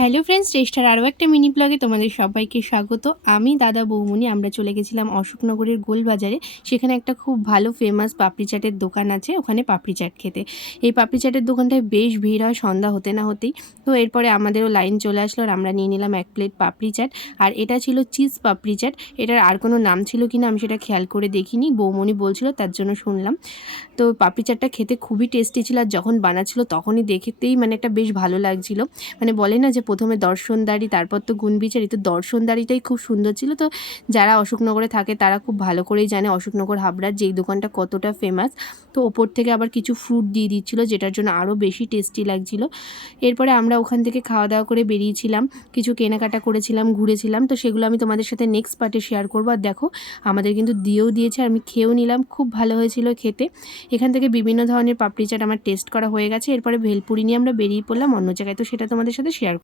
Hello friends, tester আরও একটা mini ব্লগে তোমাদের সবাইকে স্বাগত। আমি দাদা বৌমনি আমরা চলে গেছিলাম অশোকনগরের গোলবাজারে। সেখানে একটা খুব ভালো ফেমাস পাপড়ি চাটের দোকান আছে, ওখানে পাপড়ি চাট খেতে। এই পাপড়ি চাটের দোকানটায় বেশ ভিড় হয় সন্ধ্যা হতে না হতেই। তো এরপরে আমাদেরও লাইন চলে আসলো আর আমরা নিয়ে নিলাম 1 প্লেট পাপড়ি চাট। আর এটা ছিল চিজ পাপড়ি চাট। এটার আর কোনো নাম ছিল কিনা আমি সেটা খেয়াল করে দেখিনি, বৌমনি বলছিল তার জন্য শুনলাম। তো পাপড়ি চাটটা খেতে খুবই টেস্টি ছিল, আর যখন বানাচ্ছিল তখনই দেখতেই মানে একটা বেশ ভালো লাগছিল। মানে বলে না যে প্রথমে দর্শনদারি তারপর তো গুণবিচারী, তো দর্শনদারিটাই খুব সুন্দর ছিল। তো যারা অশোকনগরে থাকে তারা খুব ভালো করেই জানে অশোকনগর হাবড়ার যেই দোকানটা কতটা ফেমাস। তো ওপর থেকে আবার কিছু ফ্রুট দিয়ে দিচ্ছিলো, যেটার জন্য আরও বেশি টেস্টি লাগছিল। এরপরে আমরা ওখান থেকে খাওয়া দাওয়া করে বেরিয়েছিলাম, কিছু কেনাকাটা করেছিলাম, ঘুরেছিলাম। তো সেগুলো আমি তোমাদের সাথে নেক্সট পার্টে শেয়ার করবো। আর দেখো আমাদের কিন্তু দিয়েও দিয়েছে, আর আমি খেয়েও নিলাম, খুব ভালো হয়েছিল খেতে। এখান থেকে বিভিন্ন ধরনের পাপড়ি চাট আমার টেস্ট করা হয়ে গেছে। এরপরে ভেলপুরি নিয়ে আমরা বেরিয়ে পড়লাম অন্য জায়গায়, তো সেটা তোমাদের সাথে শেয়ার